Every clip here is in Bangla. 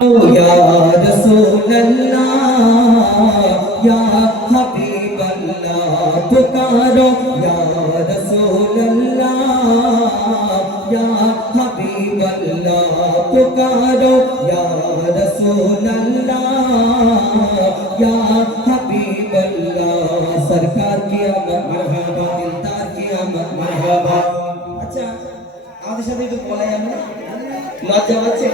या रसूल अल्लाह या हबीब अल्लाह पुकारो या रसूल अल्लाह या हबीब अल्लाह पुकारो या रसूल अल्लाह या हबीब अल्लाह सरकार की आमद मरहबा दिलदार की आमद मरहबा। अच्छा আমাদের সাথে একটু বলাই আমরা লজ্জা পাচ্ছে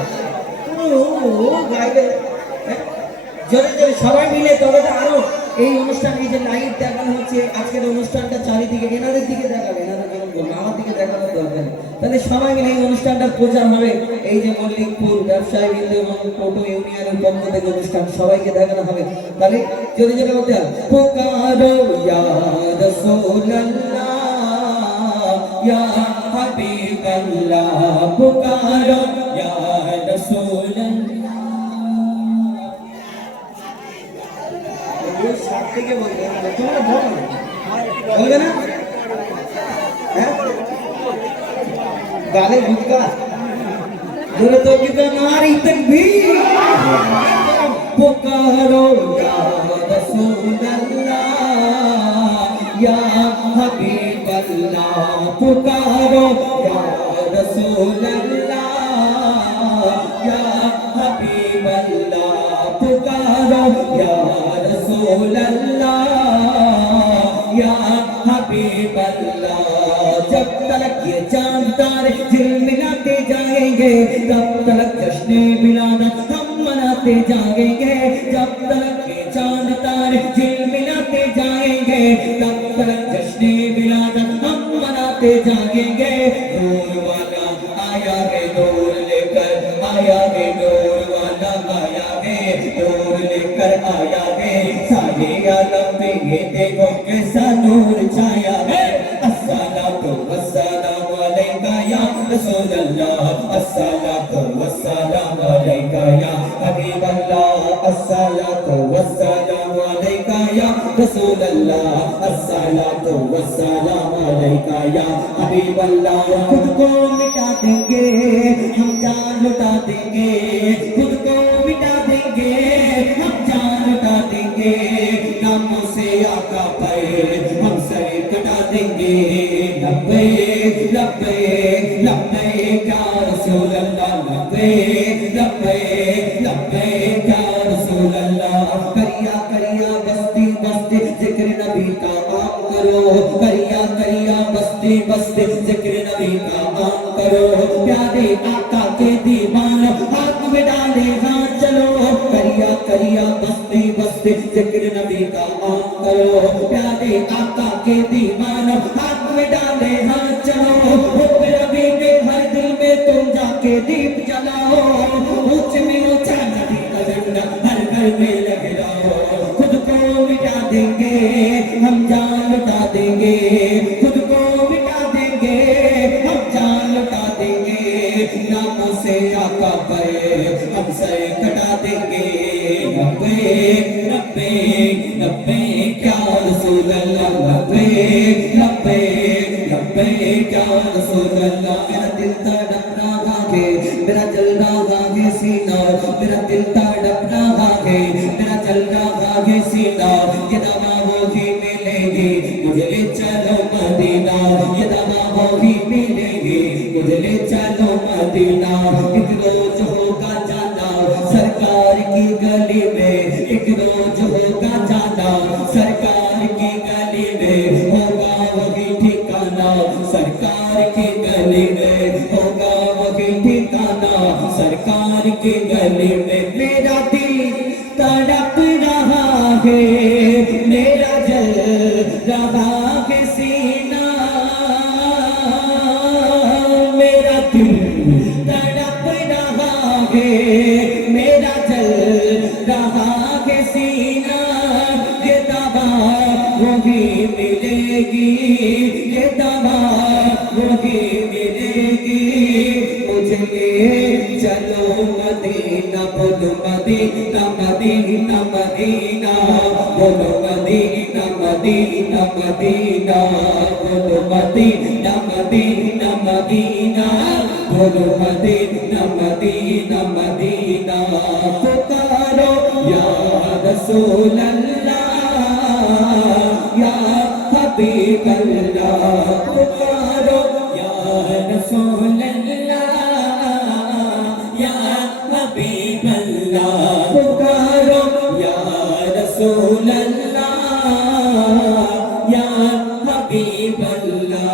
জোরে জোরে সবাই মিলে তবে তো আরো এই অনুষ্ঠান এই যে লাইভ দেখানো হচ্ছে আজকের অনুষ্ঠানটা চারিদিকে এনাদের দিকে দেখাবে এনাদের কেমন বলবো আমার দিকে দেখানোর দরকার নেই তাহলে সবাই মিলে এই অনুষ্ঠানটার প্রচার হবে এই যে মল্লিকপুর ব্যবসায়ী বৃন্দ এবং টোটো ইউনিয়নের পক্ষ থেকে অনুষ্ঠান সবাইকে দেখানো হবে তাহলে জোরে জোরে বলতে হবে পুকারো ইয়া রাসূলুল্লাহ ইয়া হাবিবাল্লাহ পুকারো ইয়া রাসূলুল্লাহ সাত থেকে বলবে তোমরা বলবে না হ্যাঁ গালে ভুটকা জোরে তো কিতা নারী তাকবীর পুকারো ইয়া রাসূলুল্লাহ ইয়া হাবিবাল্লাহ পুকারো ইয়া রাসূলুল্লাহ ইয়া হাবিবাল্লাহ পুকারো ইয়া رسول اللہ یا حبیب اللہ جب تلک یہ چاند تارے جھلملاتے جائیں گے تب تلک جشن ولادت ہم مناتے جائیں گے جب تلک یہ چاند تارے جھلملاتے جائیں گے تب تلک جشن ولادت ہم مناتے جائیں گے نور والا آیا ہے نور لے کر آیا ہے نور والا آیا ہے نور لے کر آیا ہے سارے عالم میں یہ دیکھو کیسا نور چھایا ہے الصلاۃ والسلام علیکہ یا رسول اللہ الصلاۃ والسلام علیکہ یا حبیب اللہ الصلاۃ والسلام علیکہ یا رسول اللہ الصلاۃ والسلام علیکہ یا حبیب اللہ خود کو مٹا دیں گے ہم جان لٹا دیں گے خود کو مٹا دیں گے ہم جان لٹا دیں گے ناموں سے آقا پر ہم سر کٹا دیں گے لبیک لبیک لبیک یا رسول اللہ لبیک لبیک لبیک یا رسول اللہ کریا کریا بستی بستی ذکر نبی کا عام کرو کریا کریا بستی بستی ذکر نبی کا عام کرو پیارے آقا کے دیوانوں ہاتھ میں ڈالے ہاں چلو کریا کریا بستی بستی ذکر نبی کا عام کرو پیارے آقا کے دیوانوں ہاتھ میں ڈالے ہاں چلو حب نبی کے ہر دل میں تم جا کے دیپ جلاؤ اونچ میں اونچا نبی کا جھنڈا ہر گھر میں لہراؤ خود کو مٹا دیں گے ہم جان لٹا دیں گے خود کو مٹا دیں گے ہم جان لٹا دیں گے ناموں سے آقا پر ہم سر کٹا دیں گے لبیک لبیک لبیک یا رسول اللہ لبیک لبیک لبیک یا رسول اللہ میرا دل تڑپ رہا ہے میرا جل رہا ہے سینہ میرا دل تڑپ رہا ہے میرا جل رہا ہے سینہ یہ دوا وہی ملے گی مجھے لے چلو مدینہ یہ دوا وہی ملے گی مجھے لے چلو مدینہ ایک روز ہوگا جانا سرکار کی گلی میں ایک روز ہوگا جانا سرکار کی گلی میں ہوگا وہی ٹھکانا سرکار کی گلی میں ہوگا وہی ٹھکانا سرکار کی گلی میں میرا دل تڑپ رہا ہے میرا جل رہا ہے سینہ میرا دل تڑپ رہا ہے میرا جل رہا ہے سینہ یہ دوا وہی ملے گی یہ دوا وہی ملے گی مجھے لے چلو مدینہ بولو مدینہ مدینہ مدینہ بولو مدینہ مدینہ মদিনা মদিনা বলো মদিনা মদিনা মদিনা বলো মদিনা মদিনা মদিনা পুকারো ইয়া রাসূলুল্লাহ ইয়া হাবিবাল্লাহ পুকারো ইয়া রাসূলুল্লাহ ইয়া হাবিবাল্লাহ পুকারো ইয়া রাসূলুল্লাহ ইয়া হাবিবাল্লাহ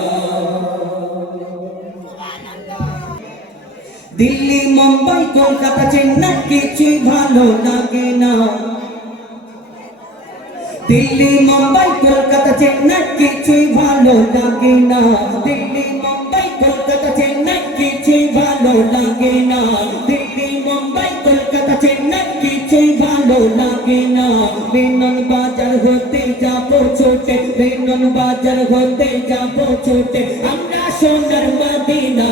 দিল্লি মুম্বাই কলকাতা চেন্নাই কিছুই ভালো লাগে না দিল্লি মুম্বাই কলকাতা চেন্নাই কিছুই ভালো লাগে না দিল্লি মুম্বাই কলকাতা চেন্নাই কিছুই ভালো লাগে না দিল্লি মুম্বাই কলকাতা চেন্নাই কিছুই ভালো লাগে না বেনন বাজার হতে যাবো ছোটে বেনন বাজার হতে যাবো ছোটে আমরা সোনার Medina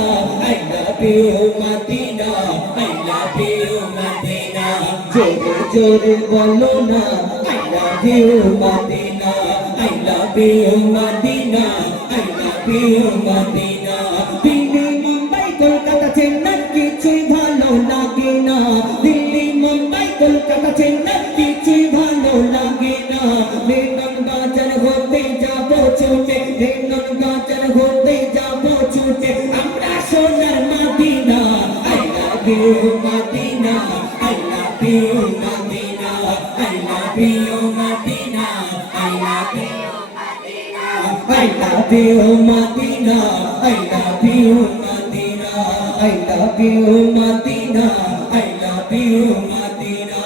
I love you Medina I love you Medina জোরে জোরে বলো না I love you Medina I love you Medina I love you Medina Delhi Mumbai Kolkata Chennai কিছুই ভালো লাগে না দিল্লি মুম্বাই কলকাতা চেন্নাই কিছুই ভালো লাগে না বেনন বাজার হতে যাবো ছুটে বেনন বাজার হতে যাবো ছুটে আমরা সোনার Medina I love you Medina I love you Medina I love you Medina I love you Medina I love you Medina I love you Medina I love you Medina I love you Medina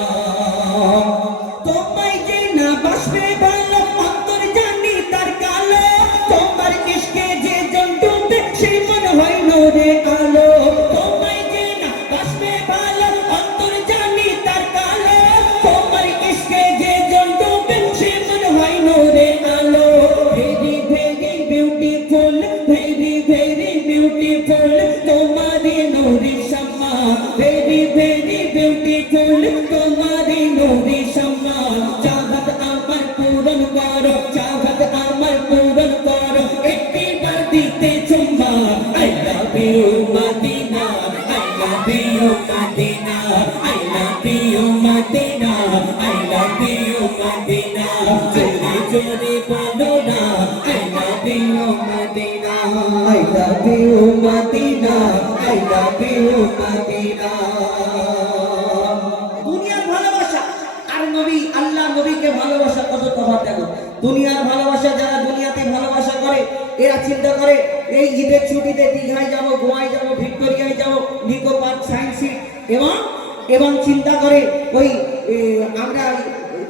তোমায় যে না বাসবে ভালো অন্তর জানি তার কালো তোমার ইশকে যে জন্তুতে সেই মন হয় নূরে আলো তোমায় যে না বাসবে ভালো অন্তর জানি তার কালো তোমার ইশকে যে জন্তুতে সেই মন হয় নূরে আলো very very beautiful very very beautiful তোমারি নূরে শামা ভেরি ভেরি বিউটিফুল তোমারি নূরে শামা চাহত আমার পূরণ করো চাহত আমার পূরণ করো একটি বার দিতে চুম্মা I love you Medina I love you Medina I love you Medina I love you Medina জোরে জোরে বলো না I love you Medina I love you Medina I love you Medina দুনিয়ার ভালোবাসা আর নবী আল্লাহ নবীকে ভালোবাসা কত তফাৎ দেখো দুনিয়ার ভালোবাসা যারা দুনিয়াতে ভালোবাসা করে এরা চিন্তা করে এই ঈদের ছুটিতে দীঘায় যাব গোয়ায় যাব ভিক্টোরিয়ায় যাব নিকো পার্ক সায়েন্স সিটি এবং চিন্তা করে ওই আমরা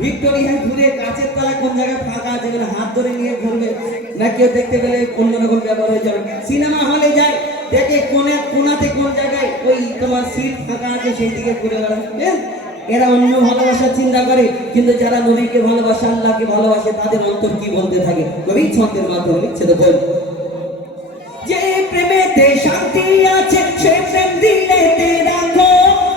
ভিক্টোরিয়ায় ঘুরে গাছের তলায় কোন জায়গায় ফাঁকা আছে যেখানে হাত ধরে নিয়ে ঘুরবে না কেউ দেখতে পেলে অন্যরকম ব্যাপার হয়ে যাবে সিনেমা হলে যায় দেখে কোনাতে কোন জায়গায় ওই তোমার সিট ফাঁকা আছে সেই দিকে ঘুরে বেড়ায় এরা অন্য ভালোবাসা চিন্তা করে কিন্তু যারা নবীকে ভালোবাসে আল্লাহকে ভালোবাসে তাদের অন্তর কি বলতে থাকে নবী ছন্দের মাধ্যমে লিখছে তো বল যে প্রেমেতে শান্তি আছে সে প্রেম দিলেতে রাখো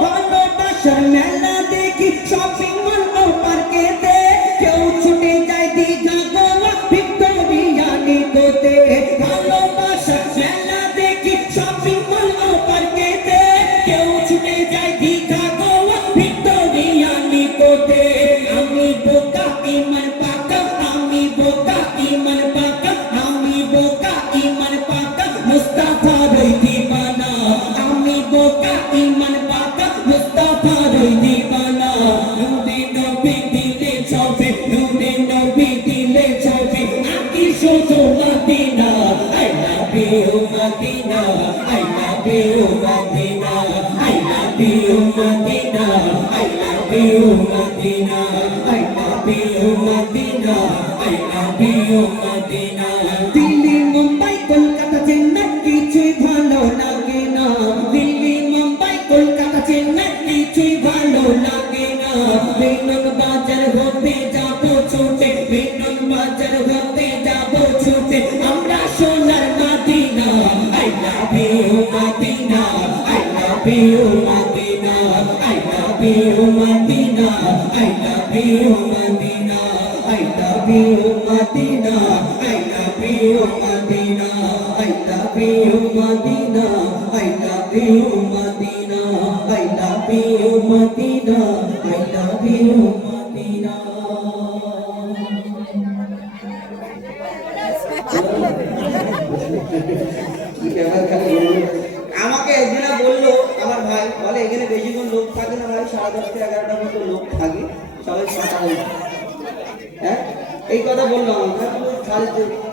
ভালোবাসার মেলা দেখি শপিং মল ও পার্কেতে কেউ ছুটে যায় দীঘা গোয়া ভিক্টোরিয়া নিকোতে ভালোবাসার মেলা দেখি শপিং মল ও পার্কেতে কেউ ছুটে যায় দীঘা গোয়া ভিক্টোরিয়া নিকোতে আমি বোকা ইমান পাকা আমি বোকা ইমান পাকা আমি বোকা ইমান পাকা মুস্তাফা রই দিবানা আমি বোকা ইমান পাকা মুস্তাফা রই দিবানা নূরে নবী দিলে ছবি নূরে নবী দিলে ছবি আকি শুধু Medina I love you Medina I love you Medina I love you Medina I love you Medina I love you Medina I love you Medina Delhi Mumbai Kolkata Chennai কিছুই ভালো লাগে না দিল্লি মুম্বাই কলকাতা চেন্নাই কিছুই ভালো লাগে না বেনন বাজার হতে যাবো ছুটে বেনন বাজার হতে যাবো ছুটে আমরা সোনার Medina I love you Medina I love you Medina I love you Medina I love you Medina I love you Madina, I love you Madina, I love you Madina, I love you Madina, I love you Madina, I love you Madina. আমাকে একদিন বললো আমার ভাই, বলে এখানে বেশিক্ষণ লোক থাকে না ভাই, 10:30 থেকে 11টা মতো লোক থাকে, সবাই কথা বলে। হ্যাঁ, এই কথা বললো আমাকে,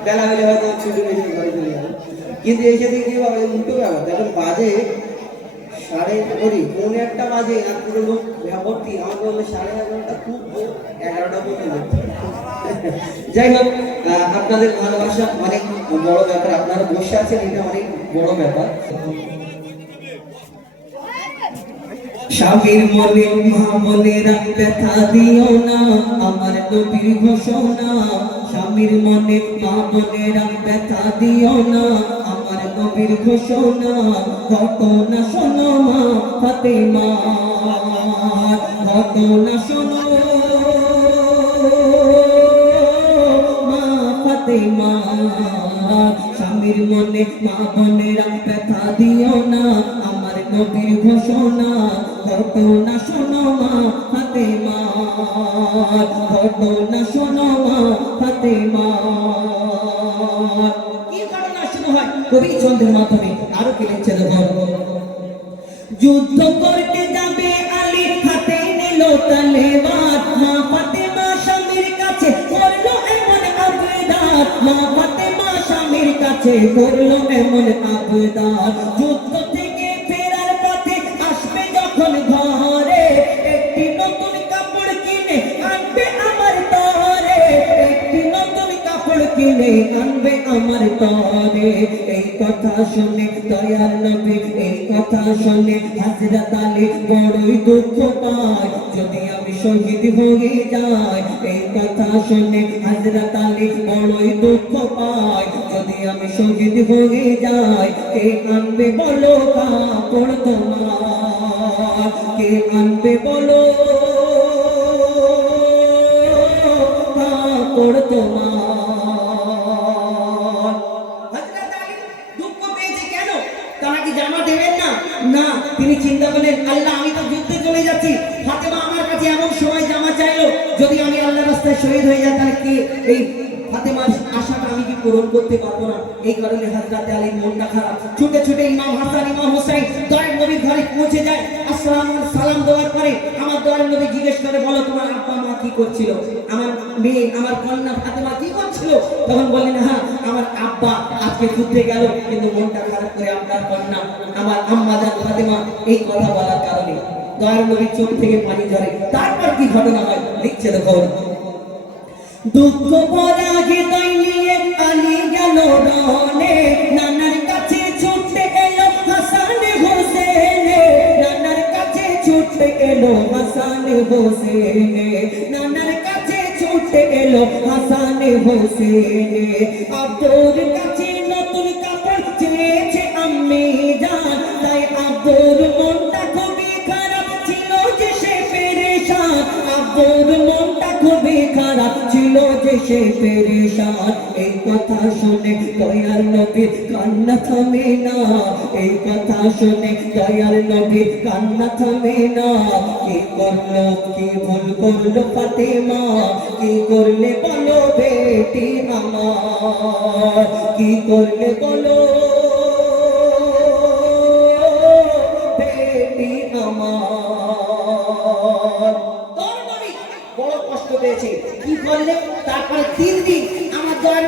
বেলা হলে হয়তো ছুটি বেশি ঘরে চলে যাবে। কিন্তু এসে দেখি বাবা উল্টো ব্যাপার, দেখুন বাজে 11:30 বাজে, আর পুরো লোক ভর্তি। আমাকে বললো 11:30 খুব 11টা পর্যন্ত। যাই হোক, আপনাদের ভালোবাসা অনেক বড় ব্যাপার, আপনারা বসে আছেন, এটা অনেক বড় ব্যাপার। স্বামীর মনে মা বোনেরা ব্যথা দিও না, আমার নবীর ঘোষণা। স্বামীর মনে মা বোনেরা ব্যথা দিও না, আমার নবীর ঘোষণা। ঘটনা শোনো মা ফাতেমা, ঘটনা শোনো মা ফাতেমা। স্বামীর মনে মা বোনেরা ব্যথা দিও না, আমার নবীর ঘোষণা। ঘটনা শোনো মা ফাতেমা, ঘটনা শোনো মা ফাতেমা। কি ঘটনা শুরু হয় কবি ছন্দের মাধ্যমে, আরো কি লিখছে দেখো। যুদ্ধ করতে যাবে আলী, হাতে নিল তলোয়ার। মা ফাতেমা স্বামীর কাছে করলো এমন আবেদন, মা ফাতেমা স্বামীর কাছে করলো এমন আবেদন। যুদ্ধ থেকে ফেরার পথে আসবে যখন ঘরে, একটি নতুন কাপড় কিনে আনবে আমার তরে, একটি নতুন কাপড় কিনে আনবে আমার তরে। এই কথা শুনে দয়ার নবী, এই কথা শুনে হযরত আলী বড়ই দুঃখ পায়, যদি আমি শহীদ হয়ে যাই। এই কথা শুনে হযরত আলী বড়ই দুঃখ পায়, যদি আমি শহীদ হয়ে যাই। কে আনবে বলো কাপড় তোমার, কে আনবে বলো কাপড় তোমার। তারা কি জামা দেবেন না? না, তিনি চিন্তা করলেন আল্লাহ আমি তো যুদ্ধে চলে যাচ্ছি, ফাতেমা আমার কাছে এমন সময় জামা চাইলো, যদি আমি আল্লাহর রাস্তায় শহীদ হয়ে যাই তাহলে কি এই ফাতেমার আশাটা আমি কি পূরণ করতে পারবো না। এই কারণে হযরত আলীর মনটা খারাপ। ছুটে ছুটে ইমাম হাসান ইমাম হুসাইন দয়ার নবীর ঘরে পৌঁছে যায়। আসসালামু সালাম দেওয়ার পরে আমার দয়ার নবী জিজ্ঞেস করে, বলো তোমার আব্বা মা কি করছিল, আমার মেয়ে আমার কন্যা ফাতেমা কি করছিল? তখন বললেন, হ্যাঁ আমার আব্বা আজকে যুদ্ধে গেল, কিন্তু মনটা খারাপ করে আপনার কন্যা আমার আম্মা জান ফাতেমা এই কথা বলার কারণে। দয়ার নবীর চোখ থেকে পানি ঝরে। তারপর কি ঘটনা হয় লিখছে দেখো। দুঃখ ভরা হৃদয় নিয়ে আলী গেল রনে, নানার কাছে ছুটতে এলো হাসান হোসেন, নানার কাছে ছুটতে এলো হাসান হোসেন, নানার কাছে ছুটতে এলো হাসান হোসেন। আব্বুর কাছে নতুন কাপড় চেয়েছে আম্মি জান, তাই আব্বুর মনটা খুবই খারাপ ছিল যে সে পেরেশান, আব্বুর মনটা খুবই খারাপ ছিল যে সে পেরেশান। এই কথা শুনে দয়ার নবীর কান্না থামে না, এই কথা শুনে দয়ার নবীর কান্না থামে না। কি করলো কি ভুল করলো ফাতেমা, কি করলে বলো বেটি আমার, কি করলে বলো বেটি আমার। বড় কষ্ট পেয়েছে, কি করলে? তারপরে 3 দিন আমার দয়ার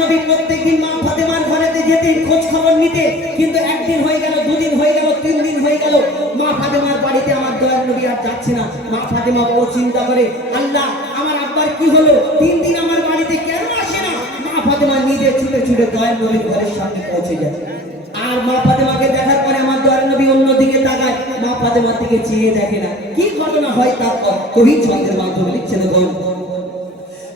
নবী প্রত্যেকদিন মা ফাতেমার ঘরেতে যেতেন খোঁজ খবর নিতে, কিন্তু একদিন হয়ে গেল, 2 দিন হয়ে গেল, 3 দিন হয়ে গেল, মা ফাতেমার বাড়িতে আমার দয়ার নবী আর যাচ্ছে না। মা ফাতেমা বড় চিন্তা করে, আল্লাহ আমার আব্বার কি হলো, 3 দিন আমার বাড়িতে কেন আসে না? মা ফাতেমা নিজে ছুটে ছুটে দয়ার নবীর ঘরের সামনে পৌঁছে যায়। আর মা ফাতেমাকে দেখার পরে আমার দয়ার নবী অন্যদিকে তাকায়, মা ফাতেমার দিকে চেয়ে দেখে না। কি ঘটনা হয় তারপর কবি ছন্দের মাধ্যমে লিখছে দেখুন।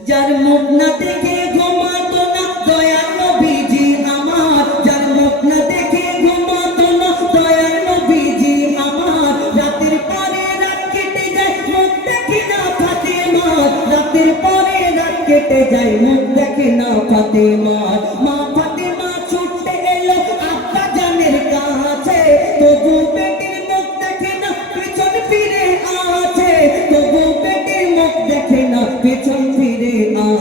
যার মুখ না দেখে ঘুমাতো না দয়ার নবীজি আমার, যার মুখ না দেখে ঘুমাতো না দয়ার নবীজি আমার, রাতের পরে রাত কেটে যায় মুখ দেখে না ফাতেমা, রাতের পরে যায় মুখ দেখে না ফাতেমা মা ফাতেমা ছুটতে এলো আব্বা জানের কাছে তবু বেটির মুখ দেখে না পেছন ফিরে আছে তবু বেটির মুখ দেখে না পেছন ফিরে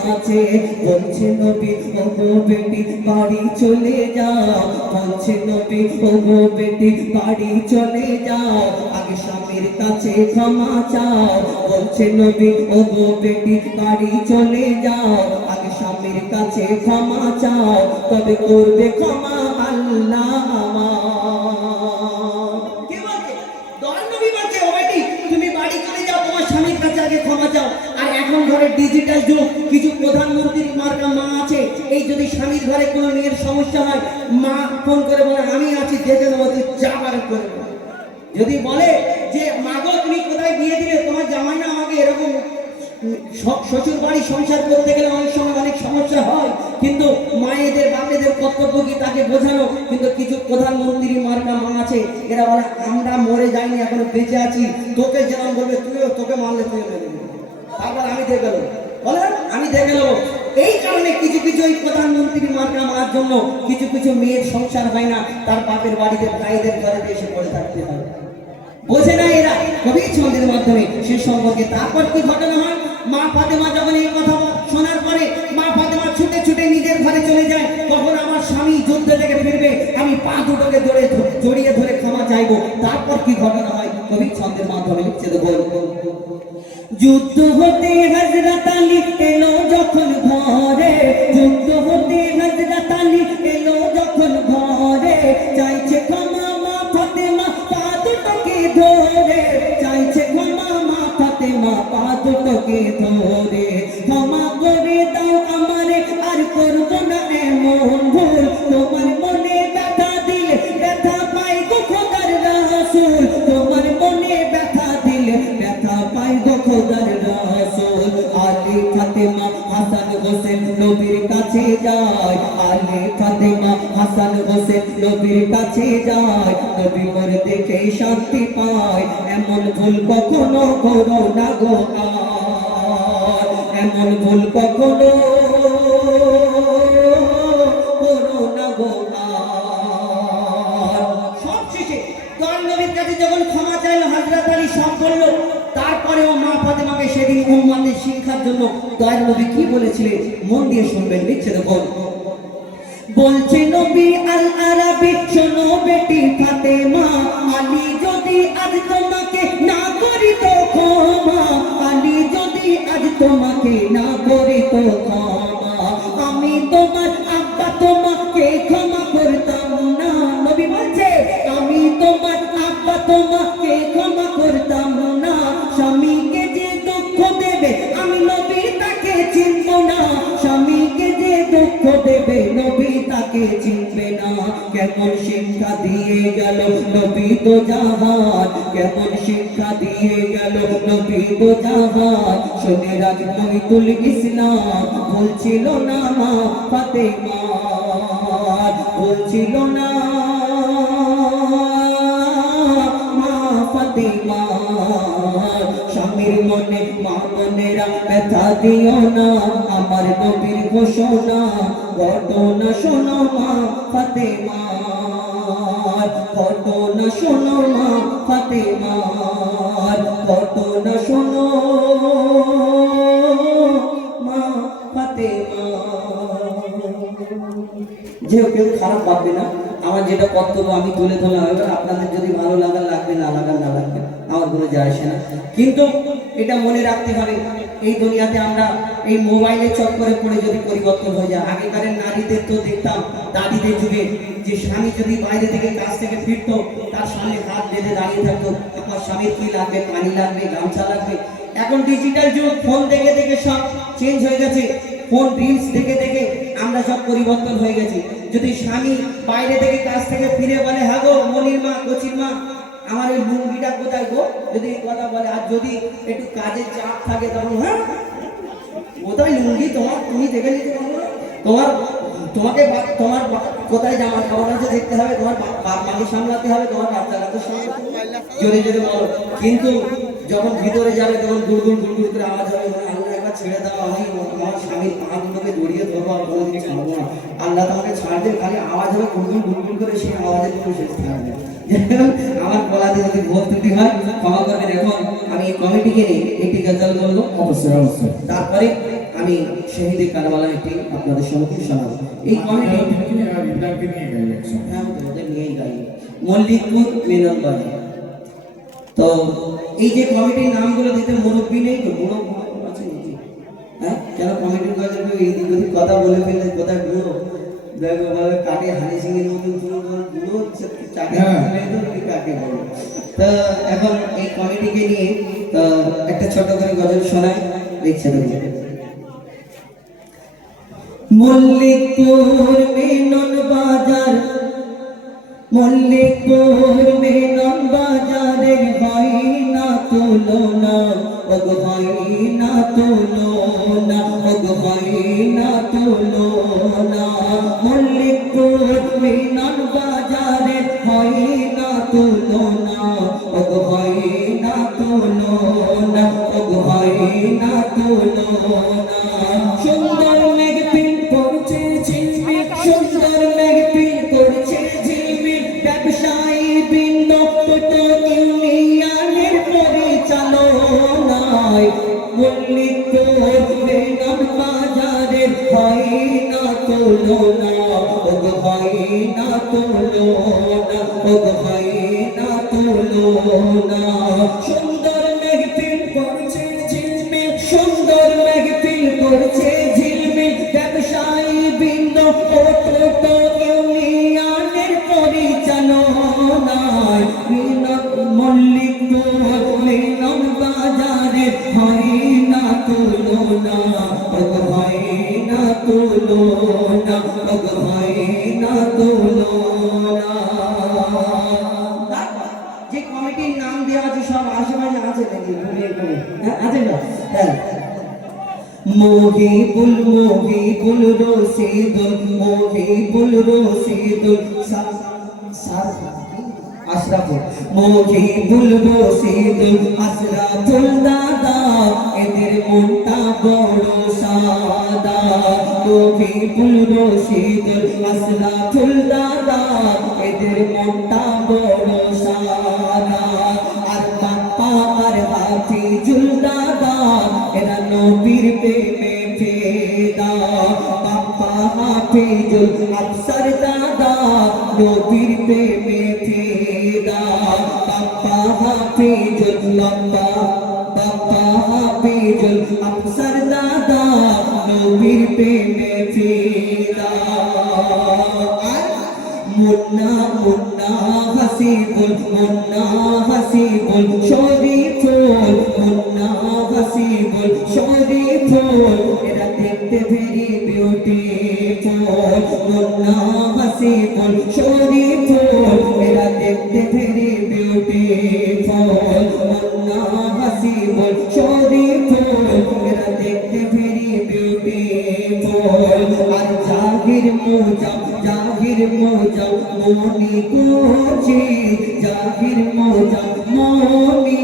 আছে বলছে নবী ওগো বেটি বাড়ি চলে যাও বলছে নবী ওগো বেটি বাড়ি চলে যাও আগে স্বামীর কাছে ক্ষমা চাও বলছে নবী ওগো বেটি বাড়ি চলে যাও আগে স্বামীর কাছে ক্ষমা চাও তবে করবে ক্ষমা আল্লাহ আমার কে বলছে দয়াল নবী বলছে ও বেটি তুমি বাড়ি চলে যাও তোমার স্বামীর কাছে আগে ক্ষমা চাও আর এখন ঘরে ডিজিটাল যুগ কিছু প্রধানমন্ত্রীর মার্কা মা আছে এই যদি স্বামীর ঘরে কোনো মেয়ের সমস্যা হয় মা ফোন করে বলে আমি আছি দেখে নেবো তুই যা পারে করে যদি বলে যে মাগো তুমি কোথায় বিয়ে দিলে তোমার জামাই না আমাকে এরকম শ্বশুর বাড়ি সংসার করতে গেলে অনেক সময় অনেক সমস্যা হয় কিন্তু মায়েদের বাপেদের কর্তব্য কি তাকে বোঝানো কিন্তু কিছু প্রধানমন্ত্রী মার্কা মা আছে এরা বলে আমরা মরে যাইনি এখনো বেঁচে আছি তোকে যেমন বলবে তুইও তোকে মারলে তুই মেরে দিবি তারপর আমি দেখে নেবো বলে আমি দেখে নেবো এই কারণে কিছু কিছু ওই প্রধানমন্ত্রী মার্কা মার জন্য কিছু কিছু মেয়ের সংসার হয় না তার বাপের বাড়িতে ভাইদের ঘরে এসে পড়ে থাকতে হয় বোঝে না এরা কবি ছন্দের মাধ্যমে সে সম্পর্কে তারপর কি ঘটনা হয় মা ফাতেমা যখন এই কথা শোনার পরে মা ফাতেমা ছুটে ছুটে নিজের ঘরে চলে যায় তখন আমার স্বামী যুদ্ধ থেকে ফিরবে আমি পা দুটোকে জড়িয়ে ধরে ক্ষমা চাইবো তারপর কি ঘটনা হয় কবি ছন্দের মাধ্যমে লিখছে তো যুদ্ধ হতে হযরত আলী এলো যখন ঘরে যুদ্ধ হতে হযরত আলী এলো যখন ঘরে চাইছে ক্ষমা মা ফাতেমা পা দুটোকে ধরে চাইছে ক্ষমা মা ফাতেমা পা দুটোকে ধরে ক্ষমা করে দাও আমারে আর করব না এমন ভুল তোমার মনে ব্যথা দিলে ব্যথা পাই গো খোদার রাসূল তোমার মনে ব্যথা দিলে ব্যথা পাই গো খোদার রাসূল আলী ফাতেমা হাসান হোসেন নবীর কাছে যায় আলী ফাতেমা হাসান হোসেন নবীর কাছে যায় নবী মোর দেখে শান্তি পায় এমন ভুল কখনো করো না গো আর এমন ভুল কখনো করো না গো আর সবশেষে দয়াল নবীর কাছে যখন ক্ষমা চাইলো হযরত আলী সব করলো তারপরেও মা ফাতেমাকে সেদিন উম্মতের শিক্ষার জন্য দয়াল নবী কি বলেছিলেন মন দিয়ে শুনবেন লিখছে দেখুন বলছে নবী আল আরাবী শোনো বেটি ফাতেমা আলী যদি আজ তোমাকে না করি তো ক্ষমা আলী যদি আজ তোমাকে না করি তো ক্ষমা আমি তোমার আব্বা তোমাকে ক্ষমা করতাম না নবী বলছে আমি তোমার আব্বা তোমাকে ক্ষমা করতাম না স্বামীকে যে দুঃখ দেবে আমি নবী তাকে চিনব না স্বামীকে যে দুঃখ দেবে নবী তাকে চিনবে না কেমন শিক্ষা দিয়ে গেল নবী তো জাহান কেমন শিক্ষা দিয়ে গেল নবী তো জাহান শুনে রাখ মহিতুল ইসলাম বলছিল না মা ফাতেমা বলছিল না মা ফাতেমা স্বামীর মনে মা বোনেরা ব্যথা দিও না আমার নবীর ঘোষণা ঘটনা শোনো মা ফাতেমা ঘটনা শোনো মা ফাতেমা ঘটনা শোনো মা ফাতেমা যে কেউ খারাপ ভাববে না আমার যেটা কর্তব্য আমি তুলে ধরলাম এবার আপনাদের যদি ভালো লাগা লাগবে না লাগা না লাগবে আমার কোনো যায় আসে না কিন্তু এটা মনে রাখতে হবে এই দুনিয়াতে আমরা এই মোবাইলের চক্করে পড়ে যদি পরিবর্তন হয়ে যায় আগেকারের নারীদের তো দেখতাম দাদিদের যুগে যে স্বামী যদি বাইরে থেকে কাজ থেকে ফিরতো তার সামনে হাত বেঁধে দাঁড়িয়ে থাকতো আপনার স্বামীর কি লাগবে পানি লাগবে গামছা লাগবে এখন ডিজিটাল যুগ ফোন দেখে দেখে সব চেঞ্জ হয়ে গেছে ফোন রিলস দেখে দেখে আমরা সব পরিবর্তন হয়ে গেছি যদি স্বামী বাইরে থেকে কাজ থেকে ফিরে বলে হ্যাঁ গো মনির মা কচির মা আমার এই লুঙ্গিটা কোথায় গো যদি এই কথা বলে আর যদি একটু কাজের চাপ থাকে তখন হ্যাঁ কোথায় লুঙ্গি তোমার তুমি দেখে নিতে পারো তোমার তোমাকে তোমার কোথায় জামা কাপড় আছে দেখতে হবে তোমার মাকে সামলাতে হবে তোমার বাচ্চাকে সামলাতে হবে জোরে জোরে বলো কিন্তু যখন ভিতরে যাবে তখন গুড়গুড় গুড়গুড় করে আওয়াজ হবে, মানে আল্লাহ একবার ছেড়ে দাও, আমি আমার স্বামীর পাগুলোকে জড়িয়ে ধরবো আর কোনোদিন ছাড়বো না। আল্লাহ তোমাকে ছাড়বে, খালি আওয়াজ হবে গুড়গুড় গুড়গুড় করে, সেই আওয়াজের কোনো শেষ থাকবে। আমার গলাতে যদি ভুল ত্রুটি হয় ক্ষমা করবেন। এখন আমি এই কমিটিকে নিয়ে একটি গজল বলবো, অবশ্যই অবশ্যই। তারপরে আমি শহীদে কারবালা একটি আপনাদের সম্মুখে শোনাবো। এই কমিটি হ্যাঁ ওদের নিয়েই গাই, মল্লিকপুর মিলন বাজার। তো এই যে কমিটির নামগুলো দিতে মুরব্বী নেই তো, বুড়ো আছে নাকি? হ্যাঁ কেন কমিটির কাছে এই দিক ওদিক কথা বলে ফেললে, কোথায় বুড়ো দেখো বলে কাকে হানি সিংয়ের মতন বুড়ো চাকে কাকে বলো। তো এখন এই কমিটিকে নিয়ে একটা ছোট করে গজল শোনায়, দেখছে মল্লিকপুর মিলন বাজার, মল্লিকপুর মিলন বাজারের হয় না তুলনা, ওগো হয় না তুলনা, ওগো হয় না তুলনা। মল্লিকপুর মিলন বাজারের হয় না তুলনা, ওগো হয় না তুলনা, ওগো হয় না তুলনা। সুন্দর মেঘ পিন করছে ঝিলমিল, সুন্দর মেঘ পিন করছে ঝিলমিল, ব্যবসায়ী বৃন্দ টোটো ইউনিয়নের পরিচালনায়। মল্লিকপুর মিলন বাজারের হয় না তুলনা, ওগো হয় না তুলনা, ওগো হয় না তুলনা। সুন্দর মেঘ পিন করছে ঝিলমিল, সুন্দর মেঘ পিন করছে ঝিলমিল, ব্যবসায়ী বৃন্দ টোটো ইউনিয়নের পরিচালনায়। মল্লিকপুর মিলন বাজারে হয় না তুলনা, ওগো হয় না তুলনা, ওগো হয় না তুলনা। যে কমিটির নাম দেওয়া আছে সব আশেপাশে আছে নাকি? আছে না? হ্যাঁ মুহিবুল মুহিবুল রশিদুল, মুহিবুল রশিদুল আশরাফুল, মুহিবুল রশিদুল আশরাফুল দাদা, এদের মনটা বড় সাদা। মুহিবুল রশিদুল আশরাফুল দাদা, এদের মনটা বড় সাদা। আর বাপ্পা আর হাফিজুল দাদা, এরা নবীর প্রেমে ফিদা। বাপ্পা হাফিজুল আফসার দাদা, নবীর প্রেমে ফিদা। বাপ্পা হাফিজুল বাপ্পা হাফিজুল আফসার দাদা, নবীর প্রেমে ফিদা। মুন্না মুন্না হাসিবুল, মুন্না হাসিবুল শরীফুল, মুন্না হাসিবুল শরীফুল, এরা দেখতে ভেরি বিউটিফুল। মুন্না হাসিবুল শরীফুল, এরা দেখতে ভেরি বিউটিফুল। মুন্না হাসিবুল শরীফুল, এরা দেখতে ভেরি বিউটিফুল। আর জাহির মুজাম, জাহির মুজাম মনি করছে, জাহির মুজাম মনি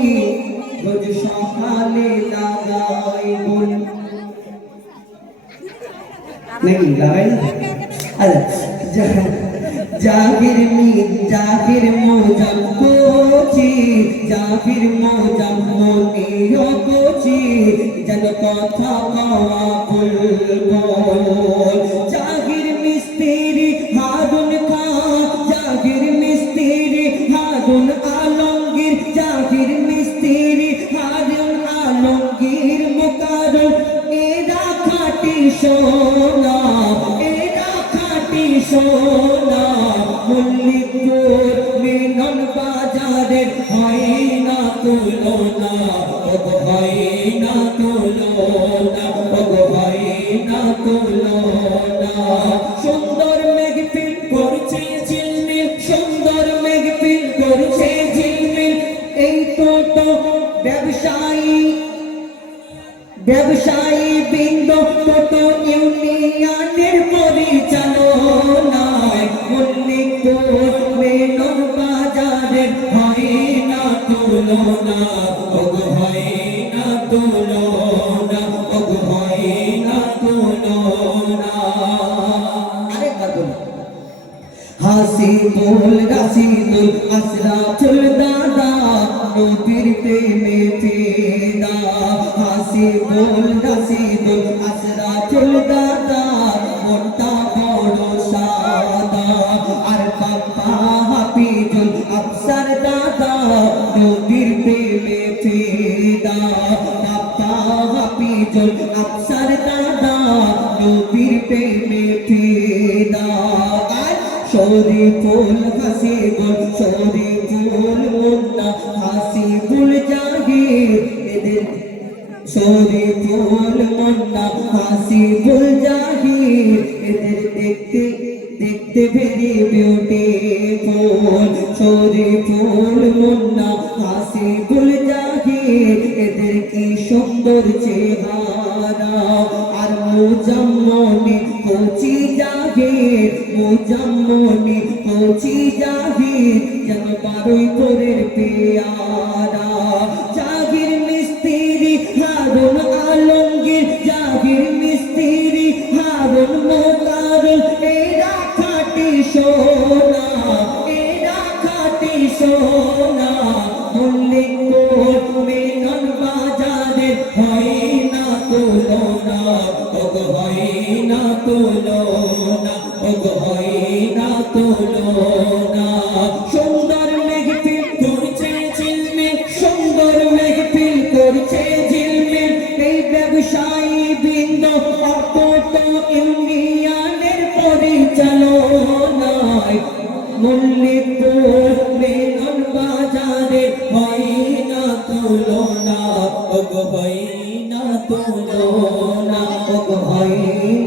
রোজ সকালে লাগাই বল নাকি লাগাই না? আচ্ছা জাহির মুজাম করছে, জাহির মুজাম মনি করছে, যেন কথা পাওয়া বলবো। জাহির মিস্ত্রি হারুন খান, জাহির মিস্ত্রি হারুন আলমগীর, জাহির মিস্ত্রি হারুন আলমগীর মুকাররম, এরা খাঁটি সোনা, এরা খাঁটি সোনা। মল্লিকপুর মিলন বাজারের হয় না তুলনা, ওগো হয় না তুলনা, ওগো হয় না তুলনা। সুন্দর মেঘ পিন করছে ঝিলমিল, সুন্দর মেঘ পিন করছে ঝিলমিল, এই টোটো ব্যবসায়ী, ব্যবসায়ী বৃন্দ টোটো ইউনিয়নের পরিচালনায়। মল্লিকপুর মিলন বাজারের হয় না তুলনা, ওগো হাসিবুল রাশিদুল আশরাফুল দাদা নবীর প্রেমে ফিদা হাসিবুল রাশিদুল আশরাফুল দাদা মনটা বড় সাদা আর বাবা হাফিজুল আফসার দাদা নবীর প্রেমে ফিদা বাবা হাফিজুল আফসার দাদা নবীর প্রেমে ফিদা শরীফুল হাসিবুল শরীফুল মুন্না হাসিবুল জাহির এদের শরীফুল মুন্না হাসিবুল জাহির এদের দেখতে দেখতে ভেরি বিউটিফুল শরীফুল মুন্না হাসিবুল জাহির এদের কি সুন্দর চেহারা আর মুজাম্মনি কোচি জাহির মুজাম্মনি কোচি জাহির যেন বারোই পরের পেয়ারা জাহির মিস্ত্রি হারুন আলমগীর জাহির মিস্ত্রি হারুন মোকারুল এরা খাঁটি সোনা এরা খাঁটি সোনা মল্লিকপুর মিলন বাজারের হয় না তুলনা হয় না তুলনা হয় না তুলনা সুন্দর মেঘফিল করছে ঝিলমিল সুন্দর মেঘফিল করছে ঝিলমিল এই ব্যবসায়ী বৃন্দ অপত ইউনিয়নের পরিচালনায় মল্লিকপুর মিলন বাজারে হয় না তুলনা হয় না তুলনা হয়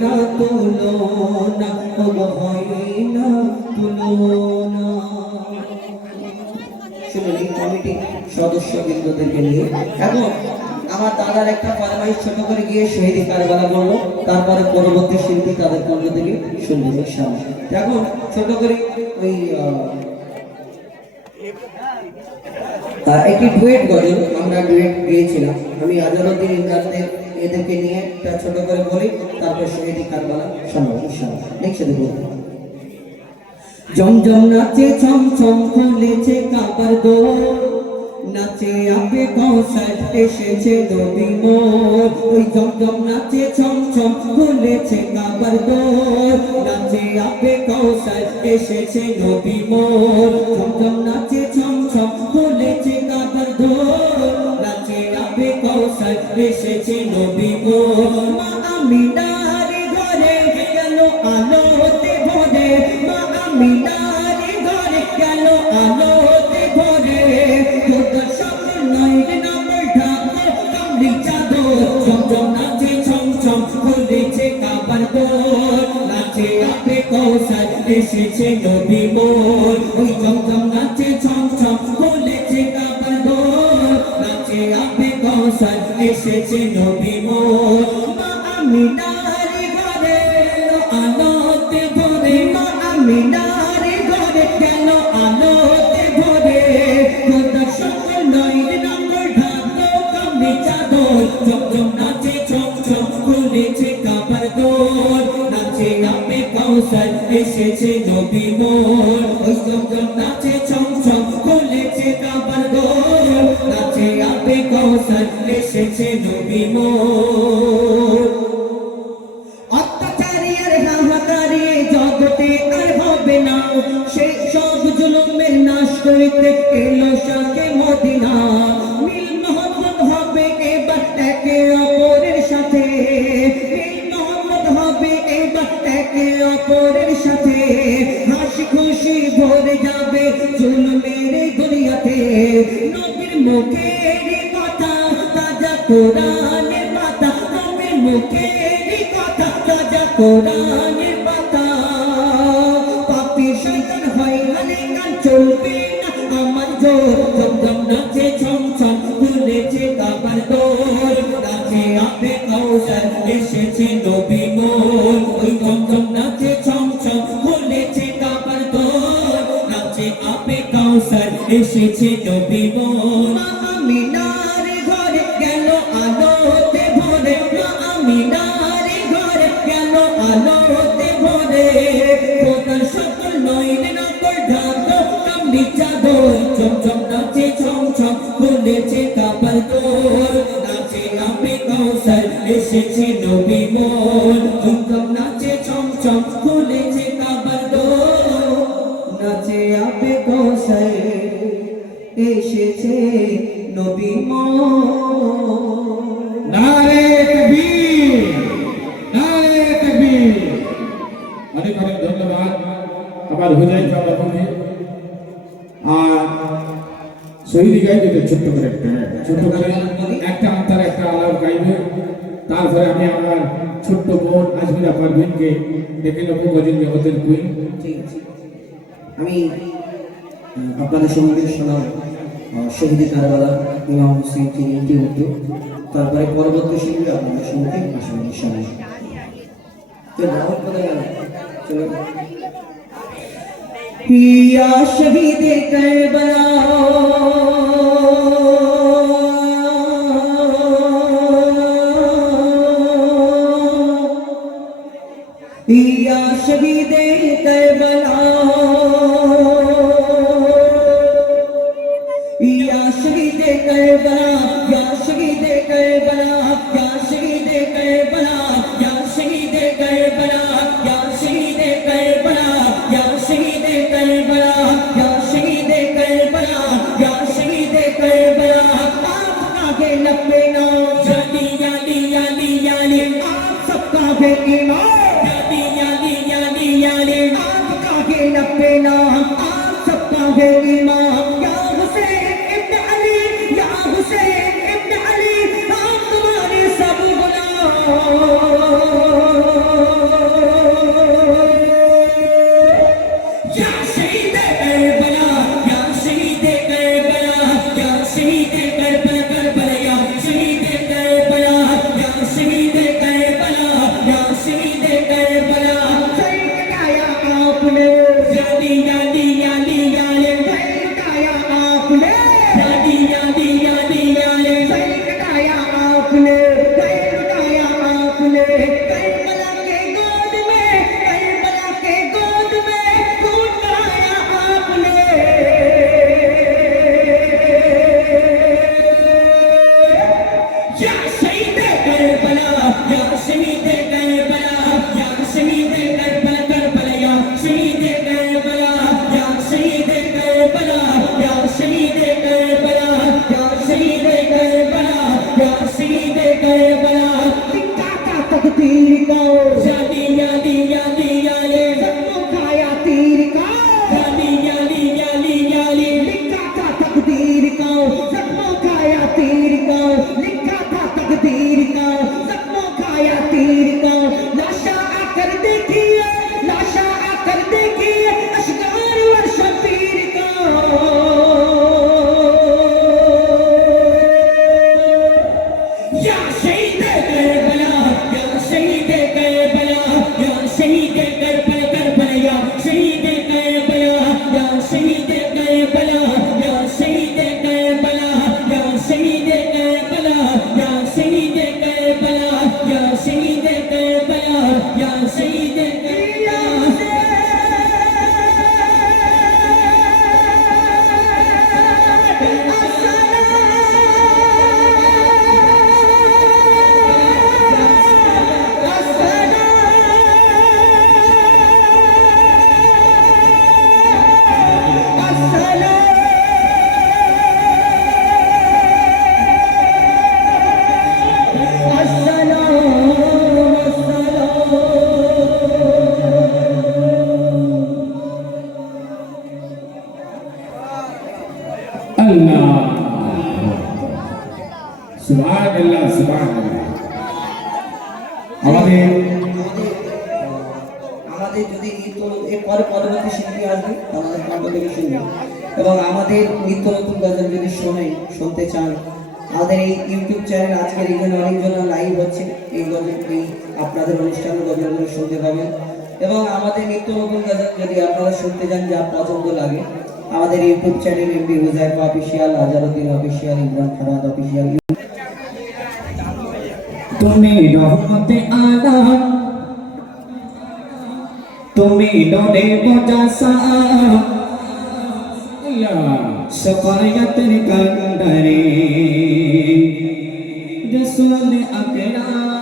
না তুলনা হয় না তুলনা শুনুন এই কমিটি সদস্যবৃন্দদেরকে নিয়ে এখন আমার দাদার একটা ফরমাইশ ছোট করে গিয়ে শহীদ কারবালা বললো তারপরে পরবর্তী শিল্পী তাদের কণ্ঠ থেকে শুনবে ইনশাআল্লাহ এখন ছোট করে ওই একটি ডুয়েট গজল আমরা ডুয়েট গিয়েছিলাম আমি আজহারউদ্দিন ইমরানদের এদেরকে নিয়ে একটা ছোট করে বলি তারপর শহীদ কারবালা শোনাবো ইনশাআল্লাহ নেক্সট দেখো জমজম নাচে ছম ছম খুলেছে কাবার দোর নাচে আপে কৌশল এসেছে নবী মোর ওই জমজম নাচে ছম ছম খুলেছে কাবার দোর নাচে আপে কৌশল এসেছে নবী মোর জমজম নাচে ছম ছম খুলেছে কাবার দোর নাচে আপে কৌশল এসেছে নবী মোর মা আমিনার ঘরে গেল আলোতে ভরে মা আমিনার ঘরে গেল আলোতে ভরে তোর সামনে নয় নামে ঢাকা কামলি চাদর জমজম নাচে ছম ছম খুলেছে কাবার দোর নাচে আপে কৌশল এসেছে নবী মোর ওই জমজম নাচে ছম ছম খুলেছে কাবার দোর নাচে আপে কৌশল এসেছে নবী মোর মা আমিনার ঘরে আলোতে ভরে মা আমিনার ঘরে গেল আলোতে ভরে তোর সকল নয় নম্বর ঢাকা কামলি চাদর জমজম নাচে ছম ছম খুলেছে কাবার দোর নাচে আপে কৌশল এসেছে নবী মোর ওই জমজম নাচে ছম ছম খুলেছে কাবার দোর নাচে আপে কৌশল এসেছে নবী মোর অত্যাচারী আর হাহাকারী জগতে আর হবে না সেই সব জুলুমের নাশ করিতে এলো শাকে মদিনা মিল মোহাম্মদ হবে এবার একে অপরের সাথে মিল মোহাম্মদ হবে এবার একে অপরের সাথে হাসি খুশি ভরে যাবে জুলুমের দুনিয়াতে নবীর মুখের কথা তাজা কোরআনের পাতা নবীর মুখের কথা তাজা কোরআনের পাতা পাপী শয়তান হয় মানে গান চলবে না আমার জোর জমজম নাচে ছম ছম খুলেছে কাবার দোর নাচে আপে কৌশল এসেছে নবী মোর ওই জমজম নাচে ছম ছম খুলেছে কাবার দোর নাচে আপে কৌশল এসেছে নবী মোর মা আমিনার ঘরে গেল আলোতে ভরে মা আমিনার ঘরে গেল আলোতে ভরে তোর সকল নয় নম্বর এসেছে নবী মোর ঝুমঝুম নাচে চমচম খুলেছে কাবার দোর নাচে আবে কোসাই এসেছে নবী মোর নারে তাকবীর নারে তাকবীর অনেক অনেক ধন্যবাদ আমার হুজাইফা বাবুকে আর শহীদ গাইবে তো ছোট্ট করে একটা আন্তার একটা আলাপ গাইবে তারপরে আমি আমার ছোট্ট বোন আজমিরা পারভিনকে ডেকে নেবো গজল জগতের কুইন। ঠিক আছে আমি আপনাদের সঙ্গে শোনাব শহীদ কারবালা ইমাম হুসেন তিনটি উর্দু তারপরে পরবর্তী শিল্পী আপনাদের সঙ্গে আসবেন শোনাব তো রাহুল কোথায় গেল চলো या शहीद करबला या शहीद करबला या शहीद करबला या शहीद करबला या शहीद करबला या शहीद करबला या शहीद करबला या शहीद करबला या शहीद करबला या शहीद करबला आपका है लपना जली याली याली याली आप सबका है ईमान जली याली याली याली आपका है लपना आप सबका है ईमान या हुसैन इब्न अली या हुसैन इब्न अली हम तुम्हारे सब गुलाम या शहीद करबला या शहीद करबला या शहीद करबला करबला या शहीद करबला या शहीद करबला या शहीद करबला सर कटाया आपने यादी यादी यादी याले सर कटाया आपने यादी यादी यादी याले सर कटाया आपने सर कटाया आपने करबला के गोद में करबला के गोद में खून बहाया आपने या शहीद करबला या शहीद करबला या शहीद करबला करबला या शहीद करबला या शहीद करबला या शहीद करबला या शहीद करबला या शहीद करबला लिखा था तकदीर का यादी यादी यादी याले सबको खाया तीर का यादी यादी यादी याली लिखा था तकदीर का सबको खाया तीर का लिखा था तकदीर का सबको खाया तीर का लाशा आकर देखिए लाशा आकर देखिए अशगार वर शबीर का या शहीद करबला या शहीद करबला या शहीद करबला करबला या शहीद करबला या शहीद करबला या शहीद करबला या शहीद करबला या शहीद करबला या शहीद करबला या शहीद আল্লাহ সুবহানাল্লাহ সুবহানাল্লাহ আমাদের যদি নৃত্য এরপরে পরবর্তী শিল্পী আসবে আমাদের কণ্ঠ থেকে শুনবে এবং আমাদের নিত্য নতুন গজল যদি শুনতে চান আমাদের এই ইউটিউব চ্যানেল আজকের এখানে অনেকজন লাইভ হচ্ছে এই গজল এই আপনাদের অনুষ্ঠানের গজলগুলো শুনতে পাবেন এবং আমাদের নিত্য নতুন গজল যদি আপনারা শুনতে চান যা পছন্দ লাগে আমাদের YouTube channel MB Huzaifa official Azharuddin official Imran Farad official তুমি রহমতে আলম তুমি নূরে মুজাসা আল্লাহ शफायत कंदरे रसूल अकराम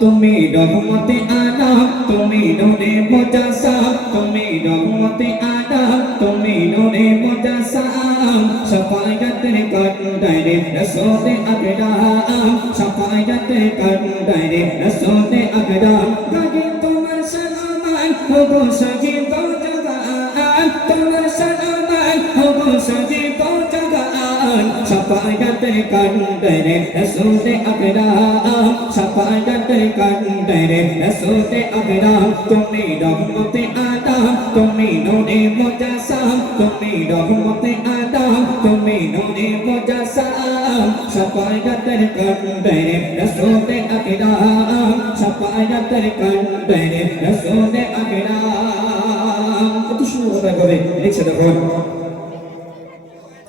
তুমি রহমতে আদম তুমি নূরে মুজাসসাম তুমি রহমতে আদম তুমি নূরে মুজাসসাম শাফায়াতের কান্ডারে রাসূল আকরাম শাফায়াতের কান্ডারে রাসূল আকরাম গায়ে তোমার সালাম হো সাজি তো জাগান তোমার সালাম হো সাজি তো জাগান শাফায়াতের কান্ডারে রাসূল আকরাম শাফায়াতের কান্ডারে রাসূল আকরাম তুমি রহমতে আদম তুমি নূরে মুজাসসাম তুমি রহমতে আদম তুমি নূরে মুজাসসাম শাফায়াতের কান্ডারে রাসূল আকরাম শাফায়াতের কান্ডারে রাসূল আকরাম কত সুন্দর করে লিখছে দেখুন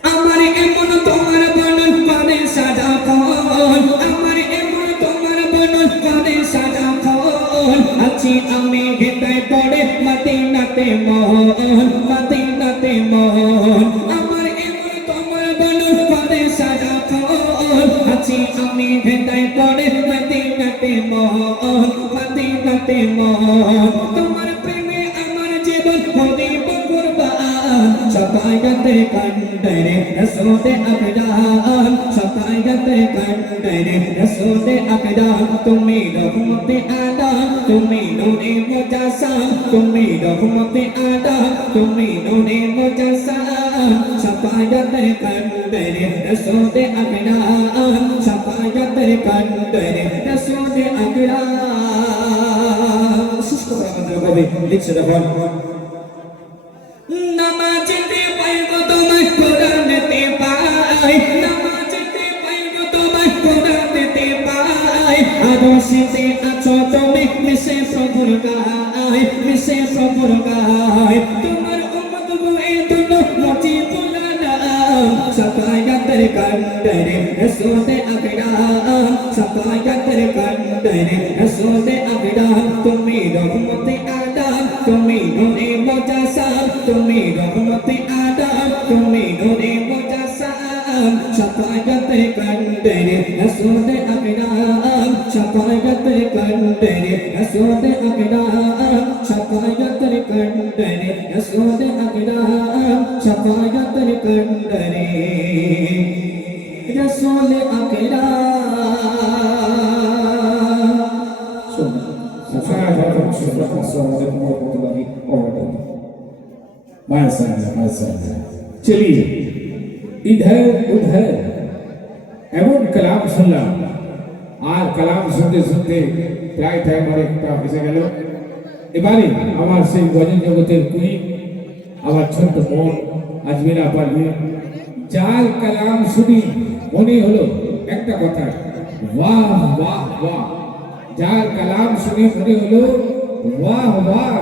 আমার এমন তোমার বনন করে সাজা ফল আমার এমন তোমার বনন করে সাজা ফল আছি আমি হৃদয় পড়ে মদিনাতে মোহন মদিনাতে মোহন আমার এমন তোমার বনন করে সাজা ফল আছি আমি হৃদয় পড়ে মদিনাতে মোহন মদিনাতে মোহন তোমার প্রেমে আমার জীবন হরিব কুরবান শাফায়াতের কান্ডারে রাসূল আকরাম শাফায়াতের কান্ডারে রাসূল আকরাম তুমি রহমতে আদম তুমি নূরে মুজাসসাম তুমি রহমতে আদম তুমি নূরে মুজাসসাম শাফায়াতের কান্ডারে রাসূল আকরাম শাফায়াতের কান্ডারে রাসূল আকরাম সুস্থ করে লিখছে দেখুন নামাজেতে পাইব তোমায় কোরআনেতে পাই নামাজেতে পাইব তোমায় কোরআনেতে পাই আদর্শেতে আছো তুমি মিশে প্রভুর গায় মিশে প্রভুর গায় তোমার উম্মত বয়ে দুনো মজিদুল্লাহ নাম শাফায়াতের কান্ডারে রাসূল আকরাম শাফায়াতের কান্ডারে রাসূল আকরাম তুমি রহমতে আদম তুমি নূরে মুজাসসাম তুমি রহমতে আদম তুমি নূরে মুজাসসাম শাফায়াতের কান্ডারে রাসূল আকরাম শাফায়াতের কান্ডারে রাসূল আকরাম শাফায়াতের কান্ডারে রাসূল আকরাম শাফায়াতের কান্ডারে রাসূল আকরাম चलिए इधर उधर एवं कलाम सुनलाम আর কালাম শুনতে শুনতে প্রায় টাইম অনেকটা এসে গেল এবারে আমার সেই গজল জগতের কুইন আমার ছোট্ট মন আজমিরা পারবে যার কালাম শুনি মনে হলো একটা কথা বাহ বাহ বাহ যার কালাম শুনে মনে হলো বাহ বাহ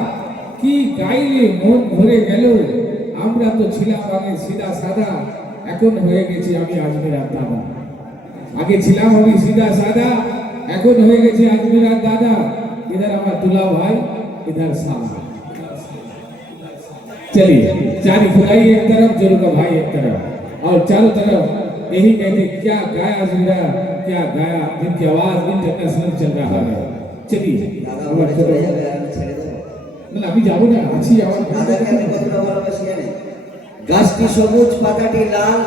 কি গাইলে মন ভরে গেল আমরা তো ছিলাম আগে সিধা সাদা এখন হয়ে গেছি আমি আজমিরার দাদা আগে ছিলাম আমি সিধা সাদা এখন হয়ে গেছি আজমিরার দাদা इधर আমার দুলা ভাই इधर साला चलिए चारी खुदाई एक तरफ जोरू का भाई एक तरफ और चारों तरफ यही कहते क्या गाया अजमीरा क्या गाया जिनकी आवाज इंटरनेशनल चल रहा है चलिए না আমি যাব না আছি আমার গাছটি সবুজ পাতাটি লাল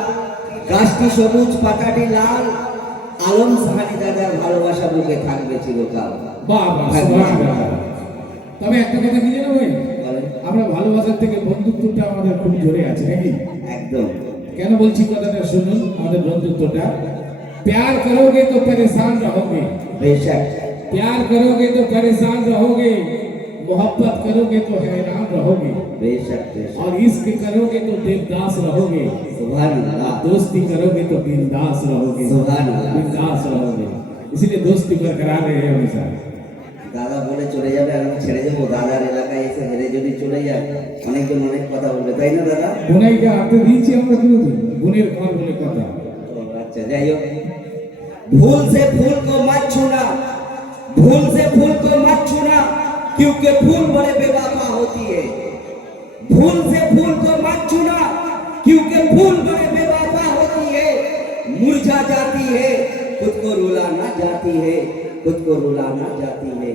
গাছটি সবুজ পাতাটি লাল আলম সাহানি দাদার ভালোবাসা বুকে থাকবে চিরকাল বাহ বাহ সুবহানাল্লাহ তবে একটা কথা কি জানো ভাই আমরা ভালোবাসার থেকে বন্ধুত্বটা আমাদের খুব জোরে আছে নাকি একদম কেন বলছি কথাটা শুনুন আমাদের বন্ধুত্বটা प्यार करोगे तो परेशान रहोगे बेशक प्यार करोगे तो परेशान रहोगे मोहब्बत करोगे तो हैरान रहोगे बेशक और इश्क करोगे तो देवदास रहोगे सुभान अल्लाह दोस्ती करोगे तो बिंदास रहोगे सुभान अल्लाह बिंदास रहोगे इसलिए दोस्ती बरकरार रहे हमेशा দাদা বলে চলে যাবে আর আমি ছেড়ে যাবো দাদার এলাকায় এসে হেরে যদি চলে যায় অনেকজন অনেক কথা বলবে তাই না দাদা গুনাইকে আপনি দিয়েছি আমরা কোনোদিন গুণের ঘর বলে কথা अच्छा যাই হোক भूल से फूल को मत छूना भूल से फूल को मत छूना क्योंकि फूल बड़े बेवफा होती है भूल से फूल को मत छूना क्योंकि फूल बड़े बेवफा होती है जाती है, खुद को रुलाना जाती है, खुद को रुलाना जाती है।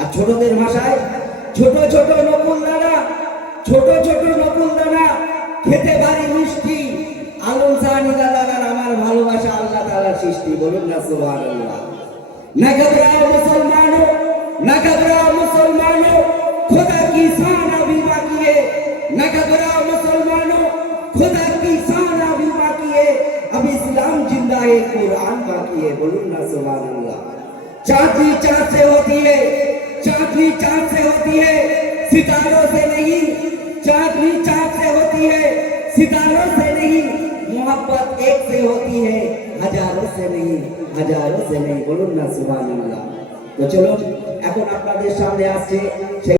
আর ছোটদের ভাষায় ছোট ছোট নকুল দানা, ছোট ছোট নকুল দানা খেতে ভারী মিষ্টি, আলম সানি দাদার আমার ভালোবাসা আল্লাহ তাআলার সৃষ্টি, বলুন না সুবহানাল্লাহ। না ঘবরাओ मुसलमानों, ना घबराओ मुसलमानों, खुदा की शान अभी बाकी है। ना घबराओ मुसलमानों, खुदा की शान अभी बाकी है। अब इस्लाम जिंदा है, कुरान बाकी है, बोलूं ना सुभान अल्लाह। चांदनी चांद से होती है, चांदनी चांद से होती है, सितारों से नहीं। चांदनी चांद से होती है, सितारों से नहीं। मोहब्बत एक से होती है, हजारों से नहीं, हजारों से नहीं, बोलूं ना सुभान अल्लाह। তো চলুন এখন আপনাদের সামনে আসছে